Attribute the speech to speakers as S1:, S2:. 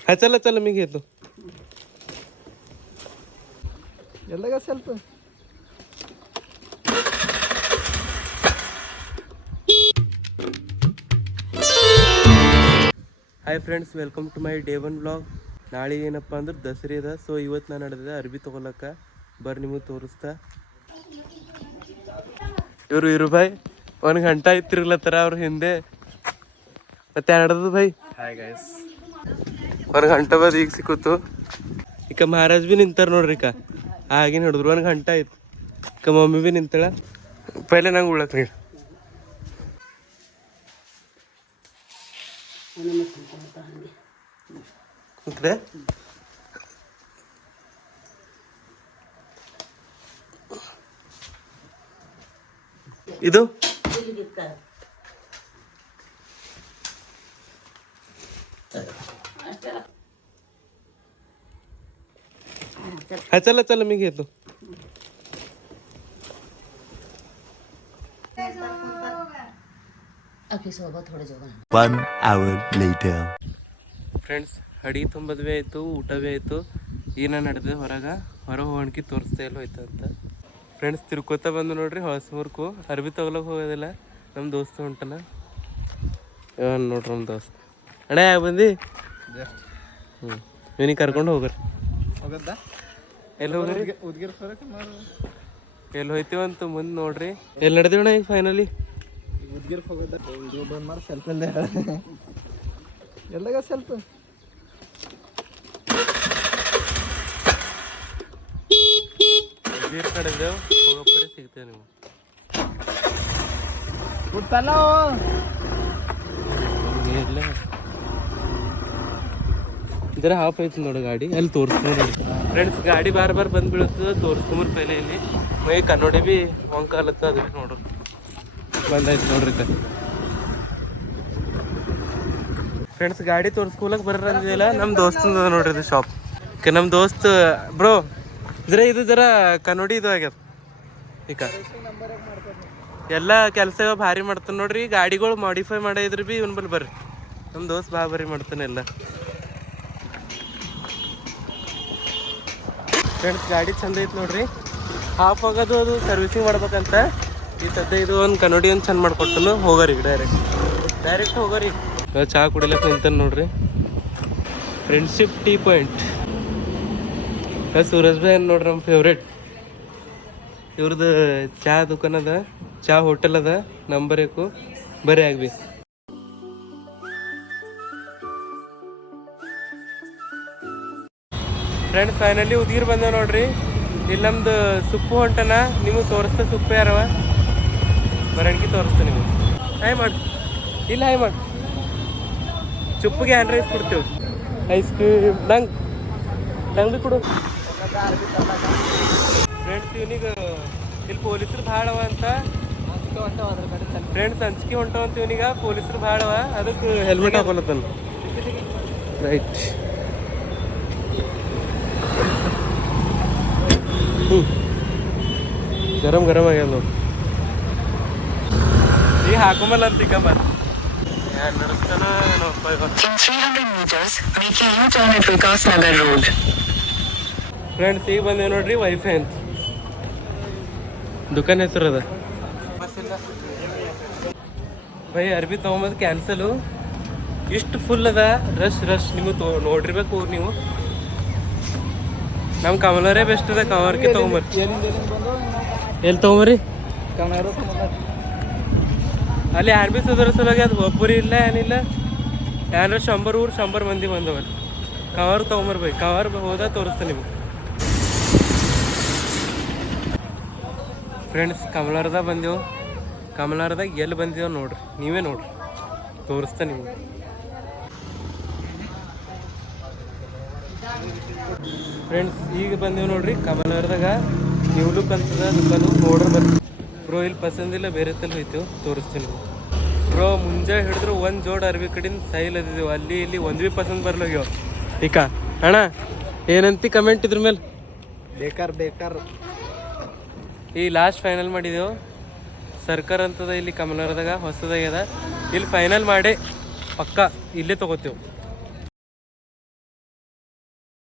S1: हा चला चला मी घेतो
S2: ಎಲ್ಲ का ಸ್ವಲ್ಪ
S1: hi friends welcome to my day one blog ನಾಳೆ ಏನಪ್ಪ ಅಂದ್ರೆ ದಸರಿ ಅದ ಸೊ ಇವತ್ತು ನಾನು ನಡೆದಿದೆ ಅರ್ಬಿ ತೊಗೊಳಕ್ಕ ಬರ್ರಿ ನಿಮಗೆ ತೋರಿಸ್ತಾ ಇವರು ಇರು ಭಾಯ್ ಒಂದು ಗಂಟೆ ಆಯ್ತಿರ್ಲತ್ತಾರ ಅವ್ರ ಹಿಂದೆ ಮತ್ತೆ ನಡೆದ ಭಾಯ್
S2: ಹಾಯ್ ಗೈಸ್
S1: ಒಂದು ಗಂಟೆ ಬದ್ ಈಗ ಸಿಕ್ಕಿತು ಈಗ ಮಹಾರಾಜ್ ಬಿ ನಿಂತಾರ ನೋಡ್ರಿ ಈಗ ಆಗಿನ ಹಿಡಿದ್ರು ಒಂದು ಗಂಟೆ ಆಯ್ತು. ಈಗ ಮಮ್ಮಿ ಬಿ ನಿಂತಾಳ. ಪೆಹ್ಲೆ ನಂಗೆ ಉಳಕ್ ನೀರು ಇದು? हा चला चला मी घेतो
S3: अभी सोबत थोड़े जोगन
S4: One hour later.
S1: ಫ್ರೆಂಡ್ಸ್ ಅಡಿ ತುಂಬದ್ ಭೀ ಆಯಿತು ಊಟ ಭೀ ಆಯಿತು ಏನ ನಡೆದೆ ಹೊರಗೆ ಹೊರ ಹೋಗಣ್ಕಿ ತೋರಿಸ್ತಾ ಇಲ್ಲ ಹೋಯ್ತು ಅಂತ ಫ್ರೆಂಡ್ಸ್ ತಿರ್ಕೋತ ಬಂದು ನೋಡ್ರಿ ಹೊಸಮೂರ್ಕು ಅರ್ಬಿ ತಗೊಳಕ್ ಹೋಗೋದಿಲ್ಲ ನಮ್ಮ ದೋಸ್ತ ಹೊಂಟನ ಇವನ್ ನೋಡ್ರಿ ನಮ್ಮ ದೋಸ್ತ ಅಣ್ಣ ಯಾಕೆ ಬಂದಿ ಹ್ಞೂ ಇವನಿಗೆ ಕರ್ಕೊಂಡು ಹೋಗ್ರಿ
S2: ಹೋಗದ್ದ
S1: ಎಲ್ಲಿ ಹೋಗ್ರಿ
S2: ಉದ್ಗಿರ್
S1: ಎಲ್ಲಿ ಹೋಯ್ತೀವಂತ ಮುಂದೆ ನೋಡ್ರಿ. ಎಲ್ಲಿ ನಡೆದಿವಣ ಈಗ ಫೈನಲಿ
S2: ಉದ್ಗಿರ್ ಮಾಡಿ ಸ್ವಲ್ಪ ಎಲ್ಲ ಎಲ್ಲಗ ಸ್ವಲ್ಪ
S1: ಬೀರ್ ಕಡೆದೇವು ಹೋಗಪ್ಪರಿ ಸಿಗ್ತೇವೆ ನೀವು
S2: ಬಿಡ್ತಲ್ಲ
S1: ಇದರ ಹಾಫ್ ಐತಿ ನೋಡ ಗಾಡಿ. ಅಲ್ಲಿ ತೋರಿಸ್ಕೊಂಡು ನೋಡಿ ಫ್ರೆಂಡ್ಸ್ ಗಾಡಿ ಬಾರ್ ಬಾರ್ ಬಂದು ಬೀಳುತ್ತದ ತೋರಿಸ್ಕೊಂಬರ್ ಪೈಲೆ ಇಲ್ಲಿ. ಮೈ ಕನ್ನಡಿ ಬಿ ಹೊಂಕ ಅಲತ್ತ ಅದು ನೋಡ್ರಿ ಬಂದಾಯ್ತು ನೋಡ್ರಿ ಫ್ರೆಂಡ್ಸ್ ಗಾಡಿ ತೋರಿಸ್ಕೊಳಕ್ ಬರ್ರ ಅಂದಿಲ್ಲ ನಮ್ಮ ದೋಸ್ತಂದ ನೋಡ್ರಿ ಇದು ಶಾಪ್ ನಮ್ಮ ದೋಸ್ತ್ ಬ್ರೋ ಜರ ಇದು ಜರ ಕನ್ನಡಿ ಇದು ಆಗ್ಯದ. ಈಗ ಎಲ್ಲ ಕೆಲಸ ಭಾರಿ ಮಾಡ್ತಾನೆ ನೋಡ್ರಿ. ಗಾಡಿಗಳು ಮಾಡಿಫೈ ಮಾಡಿದ್ರು ಬಿ ಇವನ್ ಬಲ್ಲಿ ಬರ್ರಿ. ನಮ್ಮ ದೋಸ್ತ್ ಬಾ ಬರಿ ಮಾಡ್ತಾನೆ ಎಲ್ಲ. ಫ್ರೆಂಡ್ಸ್ ಗಾಡಿ ಚಂದ ಐತಿ ನೋಡ್ರಿ. ಹಾಫ್ ಆಗೋದು ಅದು ಸರ್ವಿಸಿಂಗ್ ಮಾಡ್ಬೇಕಂತ. ಈ ಸದ್ಯ ಇದು ಒಂದು ಕನ್ನಡಿ ಒಂದು ಚಂದ ಮಾಡ್ಕೊಟ್ಟನು. ಹೋಗರಿ ಡೈರೆಕ್ಟ್ ಡೈರೆಕ್ಟ್ ಹೋಗರಿ. ಚಹಾ ಕುಡಿಲಕ್ಕೆ ನಿಂತಾನೆ ನೋಡ್ರಿ. Friendship tea point Suraj Bhai ನೋಡ್ರಿ ನಮ್ಮ ಫೇವ್ರೇಟ್ ಇವ್ರದ್ದು ಚಹಾ ದುಕಾನ್ ಅದ ಚಹಾ ಹೋಟೆಲ್ ಅದ ನಂಬರ್ ಏಕು. ಬರೀ ಆಗ್ಬಿ. ಫ್ರೆಂಡ್ಸ್ ಫೈನಲಿ ಉದೀರ್ ಬಂದ ನೋಡ್ರಿ. ಇಲ್ಲಿ ನಮ್ದು ಸುಪ್ಪು ಹೊಂಟನ. ನಿಮಗೆ ತೋರಿಸ್ತ ಸುಪ್ಪು ಯಾರವ? ಬರಣಕಿ ತೋರಿಸ್ತಾ ನಿಮಗೆ. ಹಾಯ್ ಮಾಡಿ. ಇಲ್ಲ ಹಾಯ್ ಮಾಡಿ. ಚುಪ್ಪಿಗೆ ಹ್ಯಾಂಡ್ ರೈಸ್ ಕೊಡ್ತೇವೆ. ಐಸ್ ಕ್ರೀಮ್ ನಂಗೆ. ನಂಗೆ ಭೀ ಕೊಡು. ಫ್ರೆಂಡ್ಸ್ ಇವನಿಗೆ, ಇಲ್ಲಿ ಪೊಲೀಸರು ಭಾಳ ಅವ ಅಂತ. ಫ್ರೆಂಡ್ಸ್ ಹಂಚಿಕೆ ಹೊಂಟವ ಅಂತ ಇವನಿಗ. ಪೊಲೀಸರು ಭಾಳ ಅವ ಅದಕ್ಕೆ ಹೆಲ್ಮೆಟ್ ಹಾಕೊಲತ್ತಾನ. ರೈಟ್ ಗರಂ ಗರಂ ಆಗ್ಯದ ನೋಡಿ. ಈಗ ಹಾಕೊಂಬಲ್ಲ ಅಂತ ಈಗ ನಡೆಸ್ತಾನ ಏನಪ್ಪ ಇವತ್ತು
S3: In 300 meters, make a U-turn at Vikas Nagar Road.
S1: Friends ಈಗ ಬಂದೇವ್ ನೋಡ್ರಿ ವೈಫೈ ಅಂತ. ದುಕಾನ್ ಹೆಸರು ಅದ. ಬೈ ಅರ್ಬಿ ತೊಗೊಂಬದ್ ಕ್ಯಾನ್ಸಲು ಇಷ್ಟು ಫುಲ್ ಅದ. ರಶ್ ರಶ್ ನಿಮಗೆ ತೋ ನೋಡಿರ್ಬೇಕು ನೀವು. ನಮ್ಮ ಕಮಲರೇ ಬೆಸ್ಟ್ ಅದ ಕವರ್ಗೆ ತೊಗೊಂಬರ್ರಿ. ಎಲ್ಲಿ
S2: ಕನ್ನಡ
S1: ಅಲ್ಲಿ ಯಾರು ಭೀ ಸುಧಾರ ಸಲುವಾಗಿ ಅದು ಒಬ್ಬರು ಇಲ್ಲ, ಏನಿಲ್ಲ. ಯಾರು ಶಂಬರ್ ಊರು, ಶಂಬರ್ ಮಂದಿ ಬಂದವರು. ಕವರ್ ತೊಗೊಂಬರ್ಬೇಕು. ಕವರ್ ಹೋದ ತೋರಿಸ್ತೀನಿ ನಿಮಗೆ. ಫ್ರೆಂಡ್ಸ್ ಕಮಲಾರ್ದಾಗ ಬಂದೆವು. ಕಮಲಾರ್ದಾಗ ಎಲ್ಲಿ ಬಂದೇವು ನೋಡ್ರಿ. ನೀವೇ ನೋಡ್ರಿ. ತೋರಿಸ್ತಾ ನಿಮಗೆ. ಫ್ರೆಂಡ್ಸ್ ಈಗ ಬಂದೇವು ನೋಡ್ರಿ ಕಮಲ್ನಗರದಾಗ ನಿವ್ಲುಕ್ ಅಂತದ ದುಕಾನು ನೋಡ್ರಿ ಬರ್ತೀವಿ ಬ್ರೋ ಇಲ್ಲಿ ಪಸಂದಿಲ್ಲ ಬೇರೆ ತಲೆ ಹೋಯ್ತೇವೆ ತೋರಿಸ್ತೀನಿ ಬ್ರೋ ಮುಂಜಾನೆ ಹಿಡಿದ್ರು ಒಂದು ಜೋಡ್ ಅರ್ವಿ ಕಡೆಯಿಂದ ಸೈಲ್ ಅದಿದ್ದೇವೆ ಅಲ್ಲಿ ಇಲ್ಲಿ ಒಂದು ಭೀ ಪಸಂದ್ ಬರ್ಲೋಗ್ಯ ಈಗ ಅಣ್ಣ ಏನಂತಿ ಕಮೆಂಟ್ ಇದ್ರ ಮೇಲೆ?
S2: ಬೇಕಾರ ಬೇಕಾರ
S1: ಈ ಲಾಸ್ಟ್ ಫೈನಲ್ ಮಾಡಿದೆವು. ಸರ್ಕಾರ ಅಂತದ ಇಲ್ಲಿ ಕಮಲ್ನಗರದಾಗ ಹೊಸದಾಗ್ಯದ. ಇಲ್ಲಿ ಫೈನಲ್ ಮಾಡಿ ಪಕ್ಕ ಇಲ್ಲೇ ತಗೋತೇವೆ.